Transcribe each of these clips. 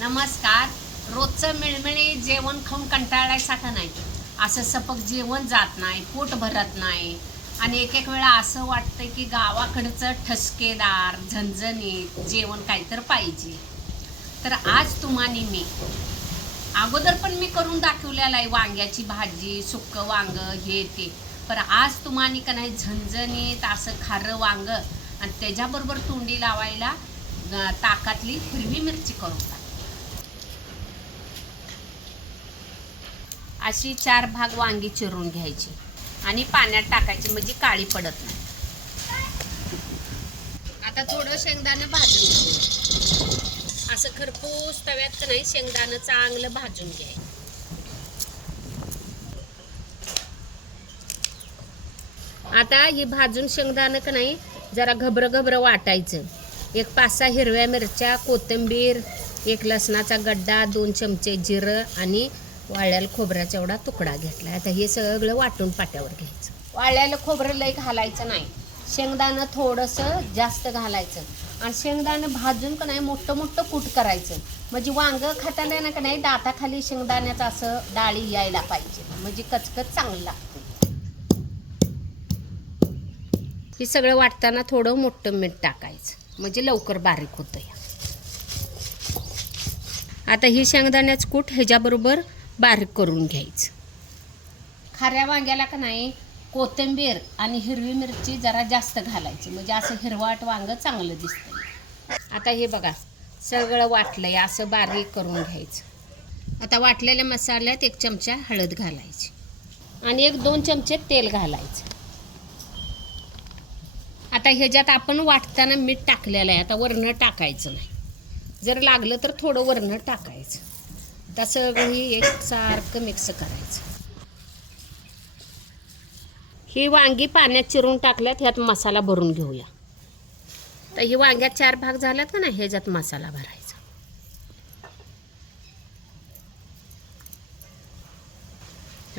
नमस्कार. रोजचं मिळमिळी जेवण खाऊन कंटाळायसारखं नाही. असं सपक जेवण जात नाही पोट भरत नाही. आणि एक एक वेळा असं वाटतं की गावाकडचं ठसकेदार झणझणीत जेवण काहीतर पाहिजे. तर आज तुम्हाला मी अगोदर पण मी करून दाखवलेलं आहे वांग्याची भाजी सुक्कं वांग हे ते. पण आज तुम्हाला का नाही झणझणीत असं खारं वांग आणि त्याच्याबरोबर तोंडी लावायला ताकातली हिरवी मिरची करून टाक अशी चार भाग वांगी चिरून घ्यायची. आणि पाण्यात टाकायची म्हणजे काळी पडत नाही. आता थोडं शेंगदाणं भाजून घेऊ. असं खरपूस तव्यात का नाही शेंगदाणं चांगलं भाजून घ्यायचं. आता ही भाजून शेंगदाणं का नाही जरा घबरं घबरं वाटायचं. एक पाच सहा हिरव्या मिरच्या कोथिंबीर एक लसणाचा गड्डा दोन चमचे जिरं आणि वाळल्याला खोबऱ्याचा एवढा तुकडा घेतला आता हे सगळं वाटून पाट्यावर घ्यायचं. वाळल्याला खोबरं लई घालायचं नाही. शेंगदाणं थोडंसं जास्त घालायचं. आणि शेंगदाणं भाजून का नाही मोठं मोठं कूट करायचं. म्हणजे वांग खाताना ना का नाही दाताखाली शेंगदाण्याचं असं डाळी यायला पाहिजे. म्हणजे कचकच चांगलं लागतं. हे सगळं वाटताना थोडं मोठं मीठ टाकायचं. म्हणजे लवकर बारीक होतं या. आता ही शेंगदाण्याचं कूट ह्याच्याबरोबर बारीक करून घ्यायचं. खाऱ्या वांग्याला का नाही कोथिंबीर आणि हिरवी मिरची जरा जास्त घालायची. म्हणजे असं हिरवाट वांग चांगलं दिसतं आता हे बघा सगळं वाटलंय असं बारीक करून घ्यायचं. आता वाटलेल्या मसाल्यात एक चमचा हळद घालायची आणि एक दोन चमचे तेल घालायचं. आता ह्याच्यात आपण वाटताना मीठ टाकलेलं आहे आता वरनं टाकायचं नाही. जर लागलं तर थोडं वरनं टाकायचं. आता सगळं ही एकसारखं मिक्स करायचं. ही वांगी पाण्यात चिरून टाकल्यात ह्यात मसाला भरून घेऊया. तर ही वांग्यात चार भाग झाल्यात का नाही ह्याच्यात मसाला भरायचा.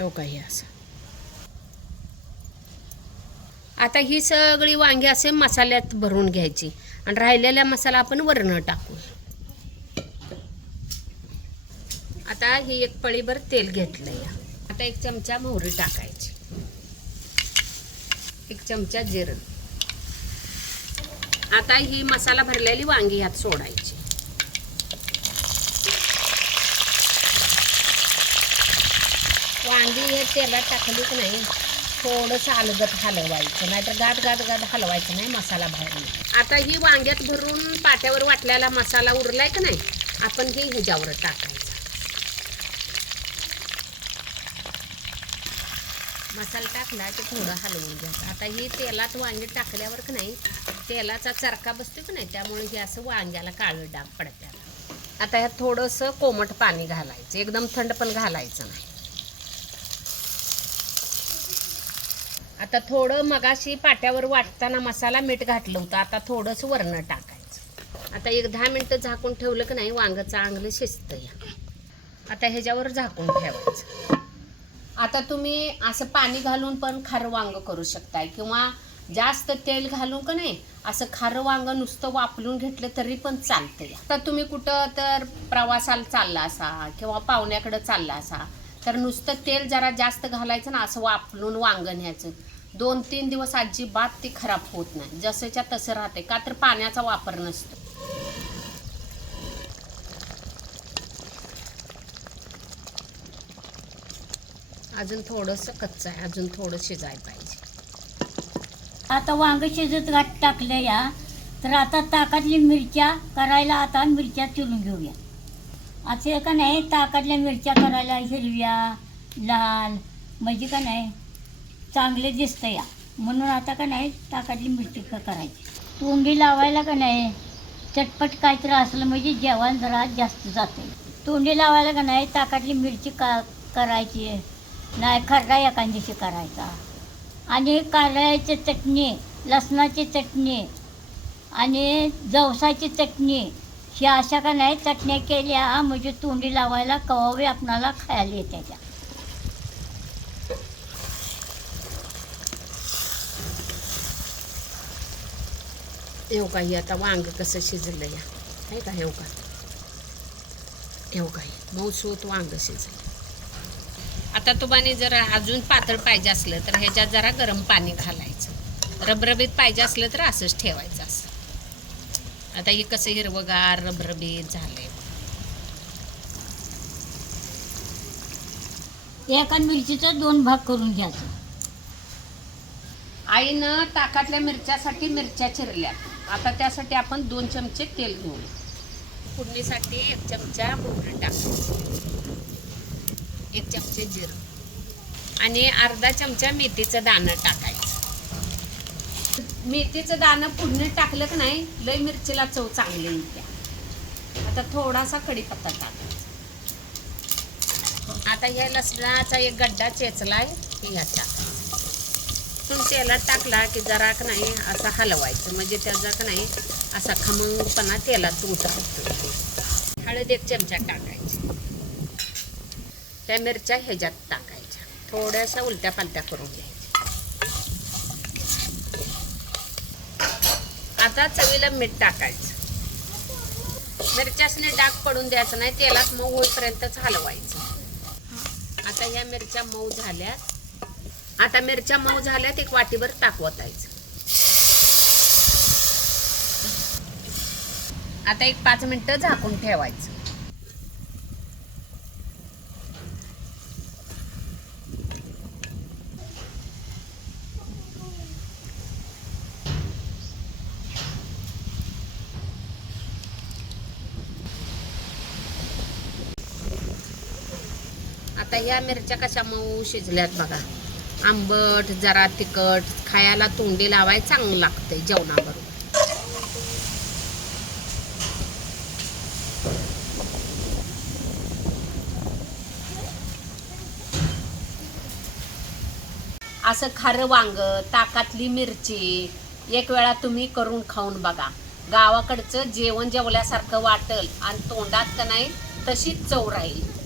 हो काही असं. आता ही सगळी वांगी असे मसाल्यात भरून घ्यायची. आणि राहिलेला मसाला आपण वरणं टाकूया. आता ही एक पळीभर तेल घेतलं या आता एक चमचा मोहरी टाकायची. एक चमचा जिरं. आता ही मसाला भरलेली वांगी ह्यात सोडायची. वांगी हे तेलात टाकली की नाही. थोडंसं अलगत हलवायचं नाहीतर गाद गाद गाद हलवायचं नाही मसाला बाहेर आता ही वांग्यात भरून पाट्यावर वाटलेला मसाला उरलाय का नाही? आपण ही ह्याच्यावर टाकायचं. मसाला टाकला की थोडं हलवून घ्यायचं आता ही तेलात वांगे टाकल्यावर का नाही तेलाचा चरका बसतो की नाही त्यामुळे हे असं वांग्याला काळं डाग पडत्याला आता. ह्यात थोडंसं कोमट पाणी घालायचं एकदम थंड पण घालायचं नाही. आता थोडं मगाशी पाट्यावर वाटताना मसाला मीठ घातलं होतं आता थोडंसं वरणं टाकायचं. आता एक दहा मिनटं झाकून ठेवलं की नाही वांगं चांगलं शिजतं या आता ह्याच्यावर झाकून ठेवायचं. आता तुम्ही असं पाणी घालून पण खारं वांग करू शकताय. किंवा जास्त तेल घालून का नाही असं खारं वांग नुसतं वापरून घेतलं तरी पण चालतं आता तुम्ही कुठं तर प्रवासाला चालला असा किंवा पाहुण्याकडं चालला असा तर नुसतं तेल जरा जास्त घालायचं ना असं वापरून वांग न्यायचं. दोन तीन दिवस अजिबात ती खराब होत नाही. जसंच्या तसं राहते का तर पाण्याचा वापर नसतो. अजून थोडंसं कच्चं आहे अजून थोडं शिजाय पाहिजे. आता वांग शिजत घात टाकलं या तर आता ताकातली मिरच्या करायला आता मिरच्या चिरून घेऊया. असे का नाही ताकातल्या मिरच्या करायला हिरव्या लाल म्हणजे का नाही चांगले दिसतं या. म्हणून आता का नाही ताकातली मिरची का करायची. तोंडी लावायला का नाही चटपट काहीतरी असलं म्हणजे जेवण जरा जास्त जाते तोंडी लावायला का नाही ताकातली मिरची का करायची नाही खर्रा एखाद्याशी करायचा. आणि कारळ्याची चटणी लसणाची चटणी आणि जवसाची चटणी ही अशा का नाही चटण्या केल्या म्हणजे तोंडी लावायला कवावी आपणाला खायला येते त्या. येऊ का ही आता वांग कसं शिजलं या? आहे का येऊ का? येऊ काय मऊसूत वांग शिजलं. आता तुम्हाला जर अजून पातळ पाहिजे असलं तर ह्याच्यात जरा गरम पाणी घालायचं. रबरबीत पाहिजे असलं तर असंच ठेवायचं असं. आता हे कसं हिरवगार रबरबीत झालंय. एका मिरचीचा दोन भाग करून घ्यायचा. आईनं ताकातल्या मिरच्यासाठी मिरच्या चिरल्या. आता त्यासाठी आपण दोन चमचे तेल घेऊ. फोडणीसाठी एक चमचा मोहरी टाकायची एक चमचे जिरं. आणि अर्धा चमचा मेथीचं दाणं टाकायचं. मेथीचं दाणं फोडणीत टाकलं की नाही लय मिरचीला चव चांगली येते आता थोडासा कढीपत्ता टाकायचा. आता ह्या लसणाचा एक गड्डा चेचलाय आहे ह्यात टाकायचा. पण तेलात टाकला की जरा का नाही असं हलवायचं म्हणजे त्याचा का नाही असा खमंगपणा तेलात उतरतो. हळद एक चमचा टाकायची. त्या मिरच्या ह्याच्यात टाकायच्या. थोड्याशा उलट्या पालट्या करून घ्यायच्या. आता चवीला मीठ टाकायचं. मिरच्यासने डाग पडून द्यायचं नाही तेलात मऊ होईपर्यंतच हलवायचं. आता ह्या मिरच्या मऊ झाल्या. आता मिरच्या मऊ झाल्यात एक वाटीभर टाकवतायचं आता एक पाच मिनटं झाकून ठेवायचं. आता ह्या मिरच्या कशा मऊ शिजल्यात बघा. आंबट जरा तिखट खायला तोंडी लावाय चांगलं लागतंय जेवणाबरोबर असं खारं वांग ताकातली मिरची एक वेळा तुम्ही करून खाऊन बघा. गावाकडचं जेवण जेवल्यासारखं वाटल आणि तोंडात का नाही तशीच चव राहील.